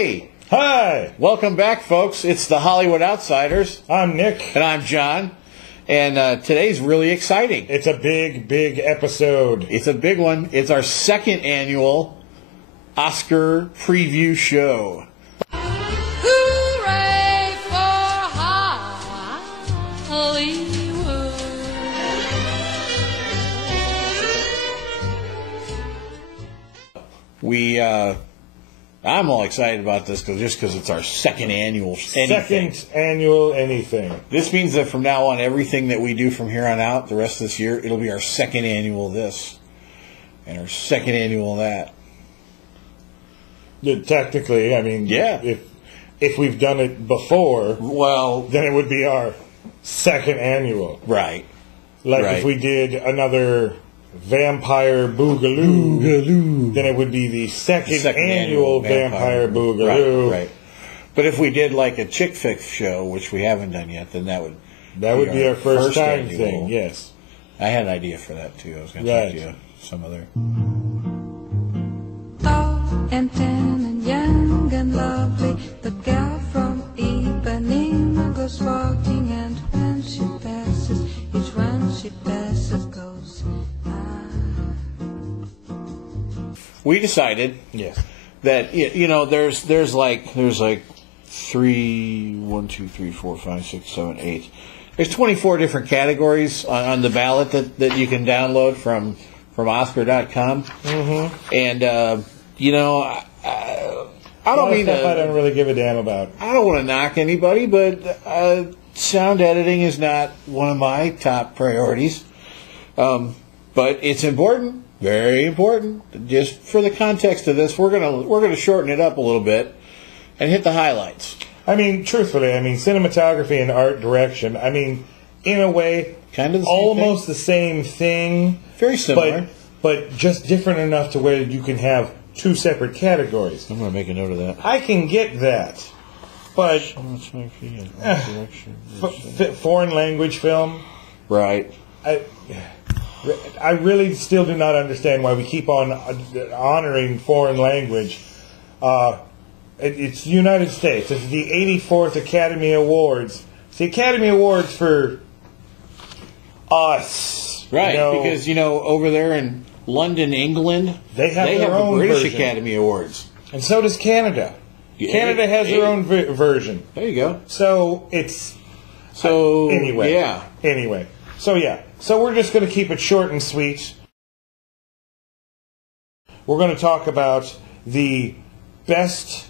Hey! Hi! Welcome back, folks. It's the Hollywood Outsiders. I'm Nick. And I'm John. And today's really exciting. It's a big episode. It's a big one. It's our second annual Oscar preview show. Hooray for Hollywood. I'm all excited about this because it's our second annual anything. Second annual anything. This means that from now on, everything that we do from here on out, the rest of this year, it'll be our second annual this and our second annual that. Yeah, technically, I mean, yeah. If we've done it before, well, then it would be our second annual. Right. Like right. if we did another Vampire Boogaloo, then it would be the second annual Vampire Boogaloo. Right. But if we did like a chick flick show, which we haven't done yet, then that would be our first time annual thing. Yes. I had an idea for that too. I was going to talk to you some other. Tall and tan and young and lovely, the girl from Ipanema goes walking, and when she passes, each one she passes goes. We decided, that there's like 24 different categories on the ballot that you can download from Oscar.com. Mm-hmm. And I don't mean to. I don't really give a damn about. I don't want to knock anybody, but sound editing is not one of my top priorities. But it's important. Very important. Just for the context of this, we're gonna shorten it up a little bit and hit the highlights. I mean, truthfully, cinematography and art direction. In a way, kind of almost the same thing. Very similar, but just different enough to where you can have two separate categories. I'm gonna make a note of that. I can get that, but foreign language film, right? I really still do not understand why we keep on honoring foreign language. It's the United States. It's the 84th Academy Awards. It's the Academy Awards for us. Right, because, over there in London, England, they have their own the British version. Academy Awards. And so does Canada. Canada has their own version. There you go. So it's... anyway. Yeah. Anyway. So we're just going to keep it short and sweet. We're going to talk about the best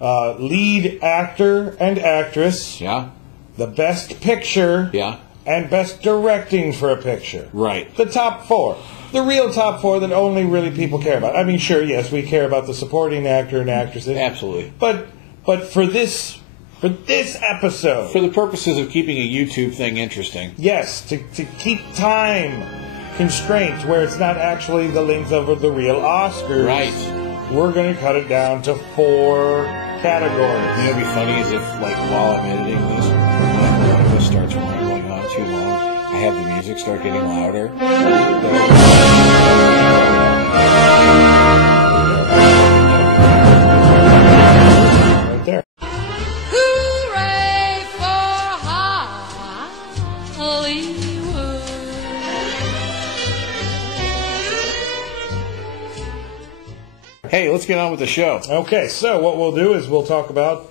lead actor and actress. Yeah. The best picture. Yeah. And best directing for a picture. Right. The top four. The real top four that only really people care about. Sure, yes, we care about the supporting actor and actresses. Absolutely. But for this episode, for the purposes of keeping a YouTube thing interesting. Yes, to keep time constraints where it's not actually the length of the real Oscars. Right. We're going to cut it down to 4 categories. What'd be funny is if, while I'm editing this, when this starts going on too long, I have the music start getting louder. Right there. Hooray for Hollywood. Hey, let's get on with the show. Okay, so what we'll do is we'll talk about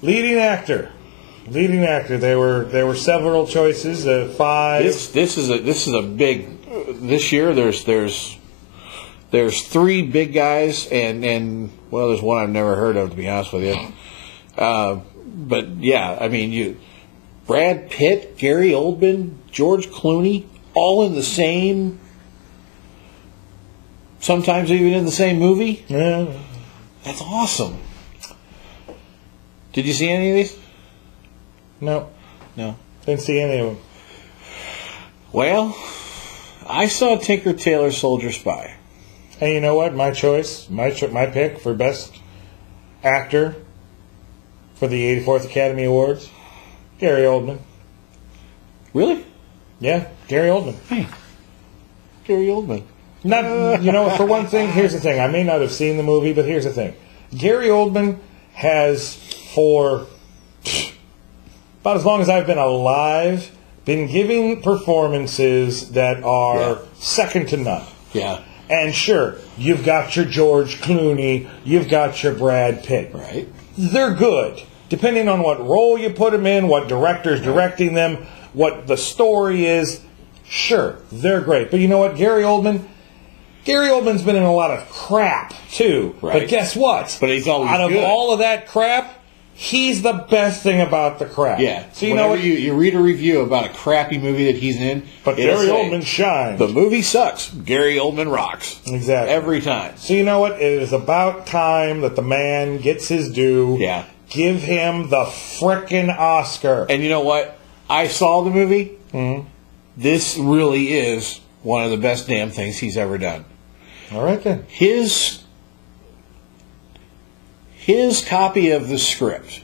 leading actor. Leading actor. There were several choices. 5. This is a big. This year there's 3 big guys and there's one I've never heard of, to be honest with you. But yeah, Brad Pitt, Gary Oldman, George Clooney, all in the same. Sometimes even in the same movie. Yeah. That's awesome. Did you see any of these? No. Didn't see any of them. Well, I saw Tinker Tailor Soldier Spy. Hey, you know what? My choice, my pick for best actor for the 84th Academy Awards, Gary Oldman. Really? Yeah, Gary Oldman. Hey, Gary Oldman. Not, for one thing, here's the thing. I may not have seen the movie, but here's the thing. Gary Oldman has, for about as long as I've been alive, been giving performances that are second to none. Yeah. And sure, you've got your George Clooney, you've got your Brad Pitt. Right. They're good. Depending on what role you put them in, what director's directing them, what the story is, sure, they're great. But you know what, Gary Oldman's been in a lot of crap, too. Right. But guess what? But he's always out of good. all of that crap, he's the best thing about the crap. Yeah. So you Whenever know what? you read a review about a crappy movie that he's in, But it'll Gary say, Oldman shines. the movie sucks. Gary Oldman rocks. Exactly. Every time. So you know what? It is about time that the man gets his due. Yeah. Give him the frickin' Oscar. And you know what? I saw the movie. Mm-hmm. This really is one of the best damn things he's ever done. All right, then. His copy of the script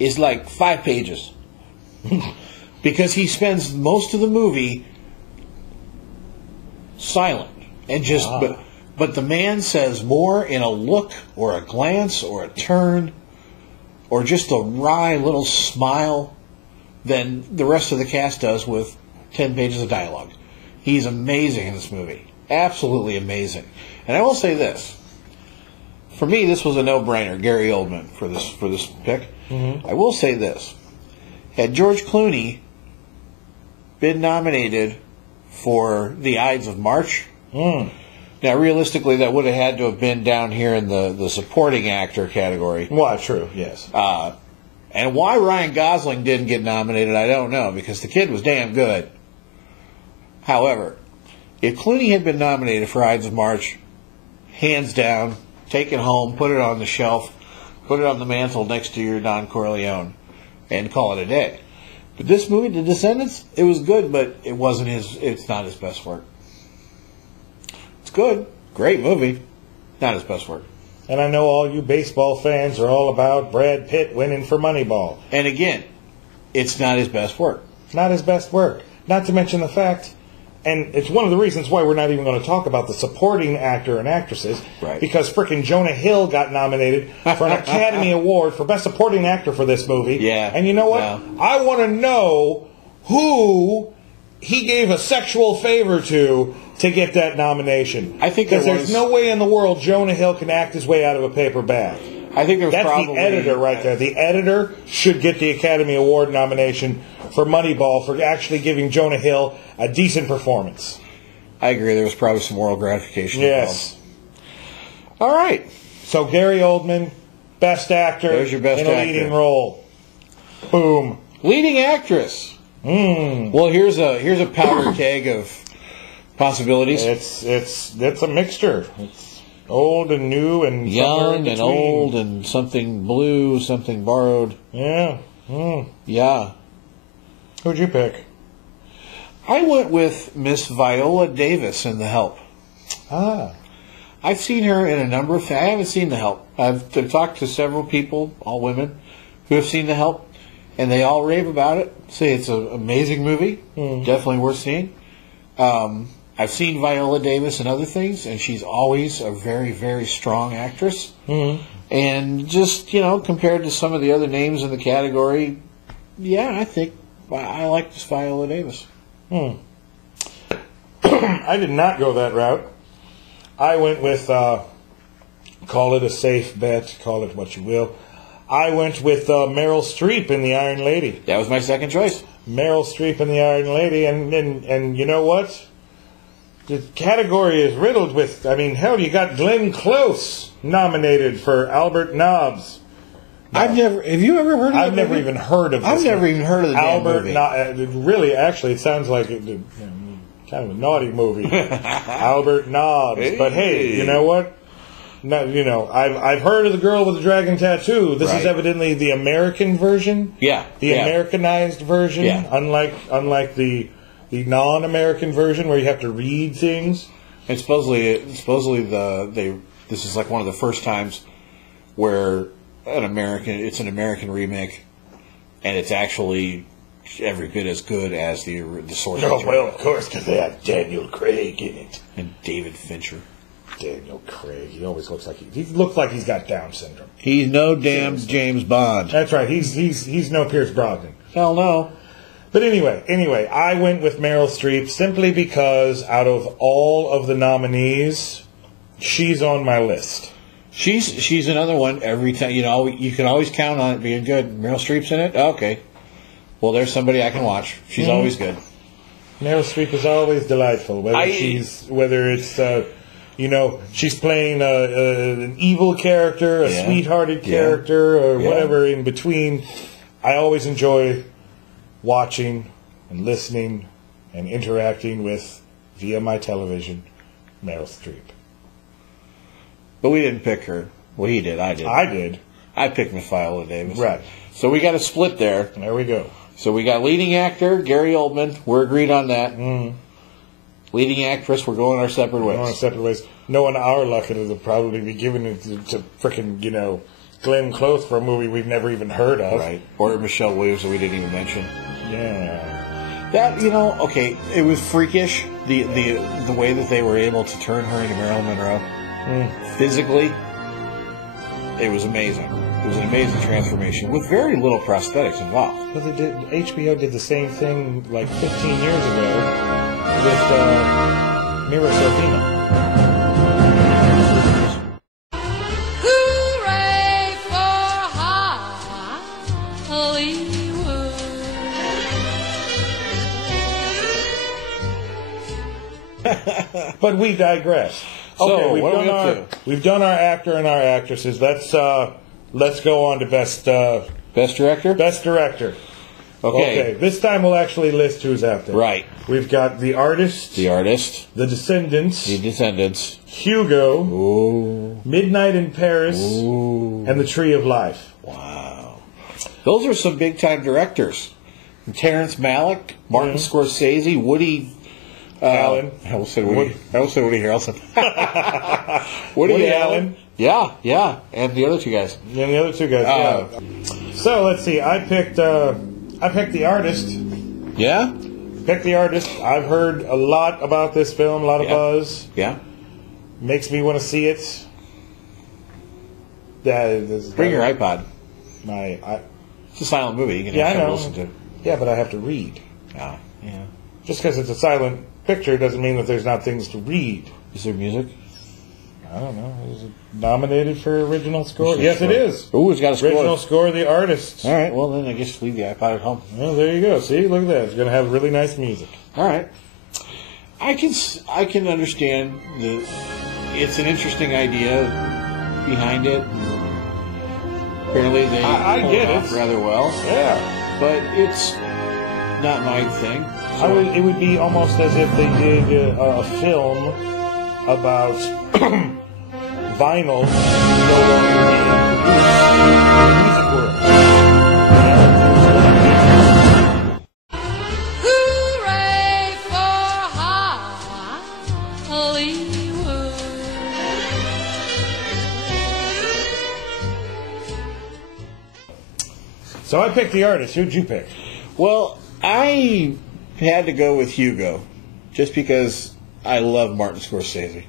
is like 5 pages. Because he spends most of the movie silent. And just but the man says more in a look or a glance or a turn or just a wry little smile than the rest of the cast does with 10 pages of dialogue. He's amazing in this movie. Absolutely amazing. And I will say this. For me, this was a no-brainer, Gary Oldman, for this pick. Mm-hmm. I will say this. Had George Clooney been nominated for The Ides of March, now realistically that would have had to have been down here in the supporting actor category. Well, true, yes. And why Ryan Gosling didn't get nominated, I don't know, because the kid was damn good. However, if Clooney had been nominated for Ides of March, hands down, take it home, put it on the shelf, put it on the mantle next to your Don Corleone, and call it a day. But this movie, The Descendants, it was good, but it's not his best work. It's good, great movie, not his best work. And I know all you baseball fans are all about Brad Pitt winning for Moneyball. And again, it's not his best work. Not his best work. Not to mention the fact, and it's one of the reasons why we're not even going to talk about the supporting actor and actresses, Right. because frickin' Jonah Hill got nominated for an Academy Award for Best Supporting Actor for this movie. Yeah. And you know what? Yeah. I want to know who he gave a sexual favor to get that nomination. I think because there there's was- no way in the world Jonah Hill can act his way out of a paper bag. I think there's That's probably... the editor right there. The editor should get the Academy Award nomination for Moneyball for actually giving Jonah Hill a decent performance. I agree, there was probably some moral gratification Yes. involved. All right. So Gary Oldman, best actor There's your best in a actor. leading role. Boom. Leading actress. Well, here's a powder keg of possibilities. It's a mixture. It's old and new and somewhere in Young and between. old and something blue, something borrowed. Yeah. Yeah. Who'd you pick? I went with Miss Viola Davis in The Help. Ah. I've seen her in a number of things. I haven't seen The Help. I've talked to several people, all women, who have seen The Help, and they all rave about it. Say it's an amazing movie. Definitely worth seeing. I've seen Viola Davis in other things, and she's always a very, very strong actress. And just, compared to some of the other names in the category, yeah, I think I like this Viola Davis. I did not go that route. I went with, call it a safe bet, call it what you will. I went with Meryl Streep in The Iron Lady. That was my second choice. Meryl Streep in The Iron Lady, and you know what? The category is riddled with, hell, you got Glenn Close nominated for Albert Nobbs. Have you ever heard of that I've never movie? even heard of this. I've never even heard of the damn Albert movie. really, actually, it sounds like kind of a naughty movie. Albert Nobbs. But hey, you know what? No, I've heard of the girl with the dragon tattoo. This is Right. evidently the American version. Yeah. The Americanized version. Yeah. Unlike the non-American version where you have to read things. And supposedly this is like one of the first times where it's an American remake, and it's actually every bit as good as the source. Oh, well, of course, because they have Daniel Craig in it. And David Fincher. Daniel Craig. He always looks like he looks like he's got Down syndrome. He's no damn James Bond. That's right. He's no Pierce Brosnan. Hell no. But anyway, I went with Meryl Streep simply because out of all of the nominees, she's on my list. She's another one every time. You know, you can always count on it being good. Meryl Streep's in it? Okay. Well, there's somebody I can watch. She's always good. Meryl Streep is always delightful. Whether it's she's playing an evil character, a sweethearted character, or whatever in between. I always enjoy watching and listening and interacting with, via my television, Meryl Streep. But we didn't pick her. Well, he did. I did. I picked Miss Viola Davis. Right. So we got a split there. There we go. So we got leading actor, Gary Oldman. We're agreed on that. Mm. Leading actress, we're going our separate ways. Going our separate ways. Knowing our luck, it'll probably be giving it to frickin', Glenn Close for a movie we've never even heard of. Right. Or Michelle Williams that we didn't even mention. Yeah. That, okay, it was freakish, the way that they were able to turn her into Marilyn Monroe. Physically, it was amazing. It was an amazing transformation with very little prosthetics involved. Well, HBO did the same thing like 15 years ago with Mira Sorvino. Hooray for Hollywood. But we digress. Okay, So, what are we up to? We've done our actor and our actresses. Let's go on to best Director? Best director. Okay. This time we'll actually list who's out there. Right. We've got The Artist, The Artist, The Descendants, The Descendants, Hugo, Ooh. Midnight in Paris, Ooh. and The Tree of Life. Wow. Those are some big-time directors. Terrence Malick, Martin Scorsese, Woody... Allen. I almost said Woody Harrelson. Woody Allen. Yeah. And the other two guys. And the other two guys, yeah. So, let's see. I picked The Artist. Yeah? Picked The Artist. I've heard a lot about this film, a lot of buzz. Yeah. Makes me want to see it. Bring your iPod. It's a silent movie. You can I know. listen to it. Yeah, but I have to read. Yeah. Just because it's a silent picture doesn't mean that there's not things to read. Is there music? I don't know. Is it nominated for original score? Yes, it is. Ooh, it's got a score. Original score, The Artist. All right, well, then I guess leave the iPod at home. Well, there you go. See, look at that. It's going to have really nice music. All right. I can understand it's an interesting idea behind it. Apparently they I pulled get it off it. rather well. Yeah. But it's not my thing. So. It would be almost as if they did a film about vinyl no longer being produced in the music world. Hooray for Hollywood. So I picked The Artist. Who'd you pick? Well, I had to go with Hugo, just because I love Martin Scorsese.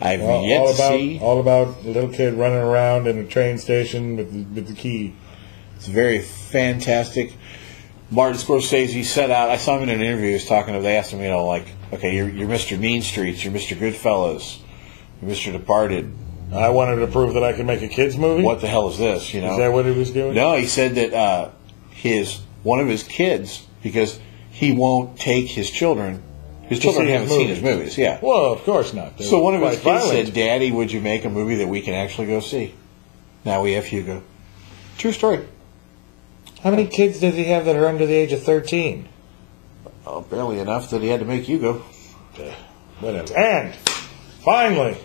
I've yet to see. All about a little kid running around in a train station with the key. It's very fantastic. Martin Scorsese set out. I saw him in an interview. He was talking to. They asked him, okay, you're Mr. Mean Streets, you're Mr. Goodfellas, you're Mr. Departed. I wanted to prove that I could make a kids movie. What the hell is this? Is that what he was doing? No, he said that one of his kids, because he won't take his children. His children haven't seen his movies. Yeah. Well, of course not. They're so one of his kids violent. said, "Daddy, would you make a movie that we can actually go see?" Now we have Hugo. True story. How many kids does he have that are under the age of 13? Oh, barely enough that he had to make Hugo. Whatever. And finally,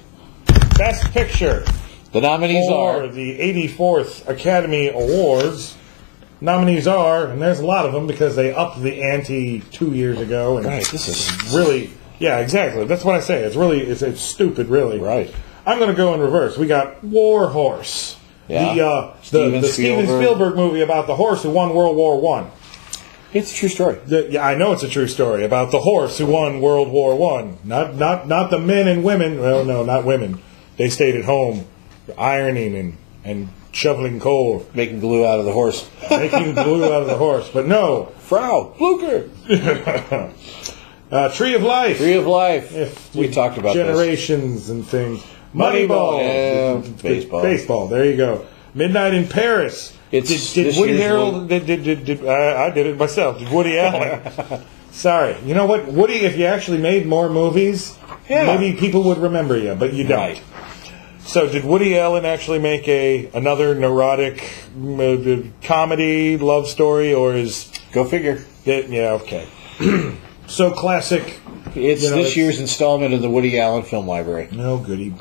Best Picture. The nominees for are the 84th Academy Awards. Nominees are, and there's a lot of them because they upped the ante 2 years ago. And right. This is really, yeah, exactly. That's what I say. It's stupid, really. Right. I'm going to go in reverse. We got War Horse. Yeah. The Steven Spielberg movie about the horse who won World War I. It's a true story. Yeah, I know it's a true story about the horse who won World War One. Not the men and women. Well, no, not women. They stayed at home, ironing and shoveling coal, Making glue out of the horse. making glue out of the horse. But no, Frau Blucher. Tree of Life. Tree of Life. We talked about generations and things. Moneyball. Moneyball. Yeah, baseball. Baseball. There you go. Midnight in Paris. It's Did this Woody year's Harrelson? I did it myself. Did Woody Allen? Sorry. You know what, Woody? If you actually made more movies, maybe people would remember you, but you don't. Right. So, did Woody Allen actually make another neurotic comedy love story, or is Go figure. it? Yeah, okay. So classic. It's this year's installment of the Woody Allen Film Library. No goody.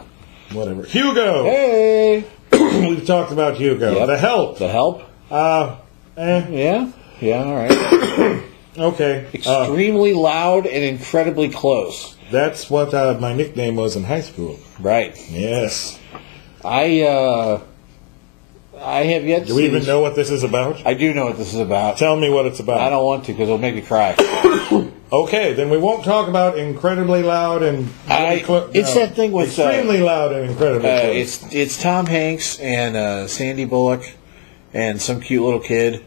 Whatever. Hugo. Hey. We've talked about Hugo. Yep. The Help. The Help. Yeah. Yeah. All right. Okay. Extremely loud and incredibly close. That's what my nickname was in high school. Right. Yes. I have yet to Do we see even this. know what this is about? I do know what this is about. Tell me what it's about. I don't want to because it'll make me cry. Okay, then we won't talk about incredibly loud and It's that thing with extremely loud and incredibly close. it's Tom Hanks and Sandy Bullock and some cute little kid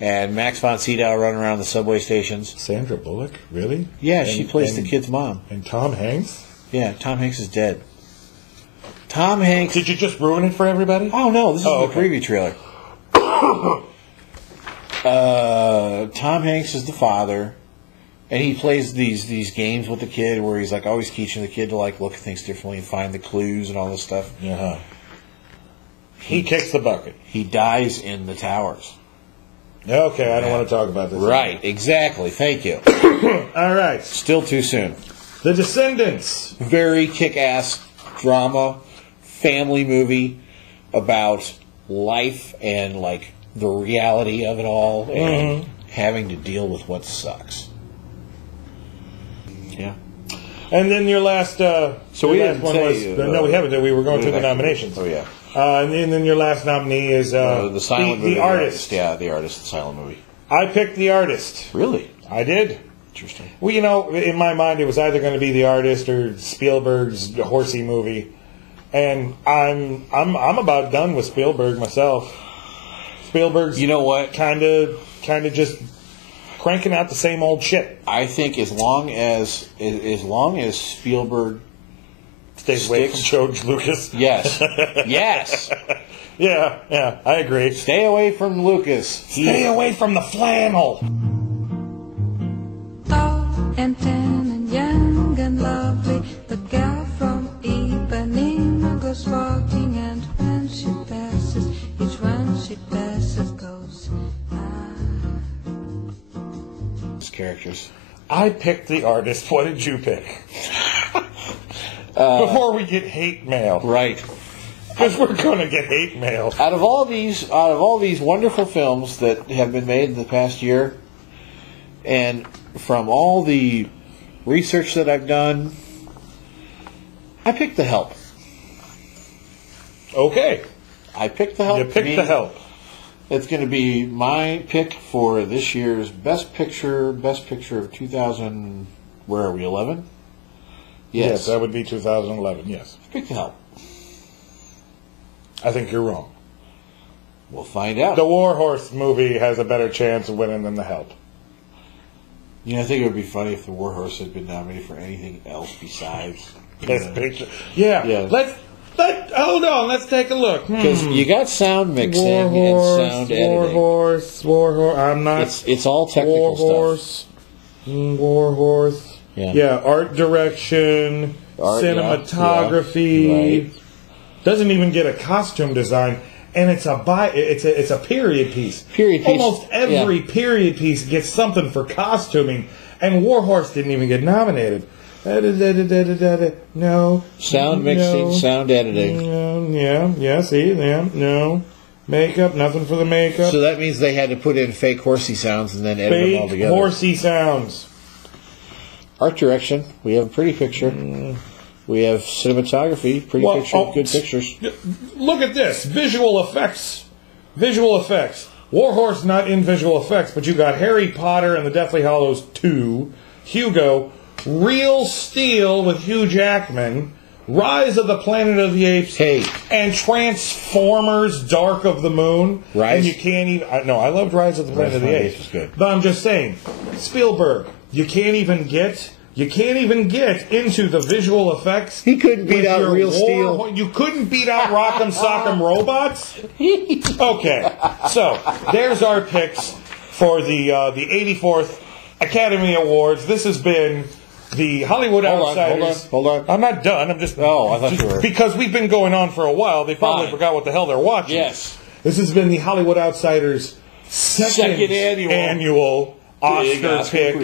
and Max von Sydow running around the subway stations. Sandra Bullock, really? Yeah, she plays the kid's mom. And Tom Hanks. Yeah, Tom Hanks is dead. Tom Hanks. Did you just ruin it for everybody? Oh no, this is the okay. preview trailer. Tom Hanks is the father, and he plays these games with the kid where he's like always teaching the kid to like look at things differently and find the clues and all this stuff. Yeah. He kicks the bucket. He dies in the towers. Okay, I don't want to talk about this. Right, exactly. Thank you. All right. Still too soon. The Descendants. Very kick-ass drama, family movie about life and like the reality of it all and having to deal with what sucks. Yeah. And then your last. So we didn't say, no, we haven't. We were going through the nominations. Oh yeah. And then your last nominee is the silent movie. The Artist. Yeah, The Artist, the silent movie. I picked The Artist. Really? I did. Interesting. Well, you know, in my mind, it was either going to be The Artist or Spielberg's horsey movie, and I'm about done with Spielberg myself. Spielberg's, you know what, kind of just cranking out the same old shit. I think as long as Spielberg stays away from George Lucas. Yes. Yes. Yeah, I agree. Stay away from Lucas. Stay away from the flannel. Tall and tan and young and lovely, the girl from Ipanema goes walking, and when she passes, each one she passes goes. Characters. I picked The Artist. What did you pick? Before we get hate mail, right? Because we're going to get hate mail. Out of all these wonderful films that have been made in the past year, and from all the research that I've done, I picked The Help. Okay. I picked The Help. You picked The Help. It's going to be my pick for this year's Best Picture of 2000. Where are we? 11. Yes, that would be 2011. Yes. Pick The Help. I think you're wrong. We'll find out. The War Horse movie has a better chance of winning than The Help. You know, I think it would be funny if The War Horse had been nominated for anything else besides Best Picture. Yeah. Hold on. Let's take a look. Because you got sound mixing and sound editing. War Horse. I'm not. It's all technical stuff. War Horse. Yeah. Art direction, cinematography. Yeah. Right. Doesn't even get a costume design, and it's a period piece. Almost every period piece gets something for costuming, and War Horse didn't even get nominated. No. Sound mixing, sound editing. No. Makeup, nothing for the makeup. So that means they had to put in fake horsey sounds and then edit them all together. Fake horsey sounds. Art direction, we have a pretty picture. We have cinematography, pretty picture, good pictures. Look at this. Visual effects. Warhorse not in visual effects, but you got Harry Potter and the Deathly Hallows 2, Hugo, Real Steel with Hugh Jackman, Rise of the Planet of the Apes, and Transformers Dark of the Moon. Rise? And you can't even... No, I loved Rise of the Planet of the Apes. Was good. But I'm just saying, Spielberg, you can't even get into the visual effects. He couldn't beat with out your Real Steel. You couldn't beat out Rock'em Sock'em Robots? Okay, so there's our picks for the 84th Academy Awards. This has been the Hollywood Outsiders. Hold on. I'm not done. I'm just... Oh, I thought you were. Because we've been going on for a while, they probably forgot what the hell they're watching. Yes. This has been the Hollywood Outsiders second annual Oscar pick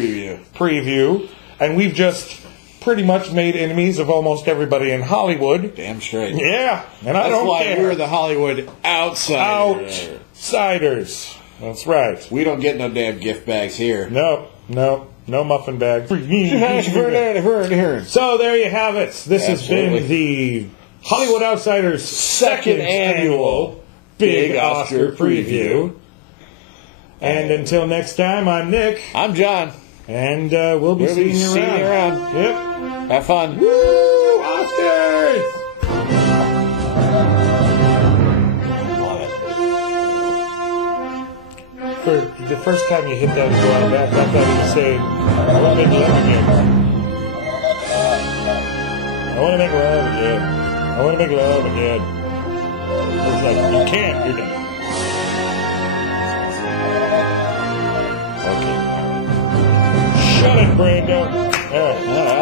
preview. And we've just pretty much made enemies of almost everybody in Hollywood. Damn straight. Yeah, and I don't care. That's why we're the Hollywood Outsiders. Outsiders. That's right. We don't get no damn gift bags here. No muffin bag. So there you have it. This has been the Hollywood Outsiders second annual Big Oscar preview. And until next time, I'm Nick. I'm John. And we'll be seeing you around. Yep. Have fun. Woo! Oscars! For the first time you hit that and go out back, I thought he was saying, I want to make love again. I want to make love again. I want to make love again. It's like, you can't. You're done. Okay. Shut it, Brando. All right.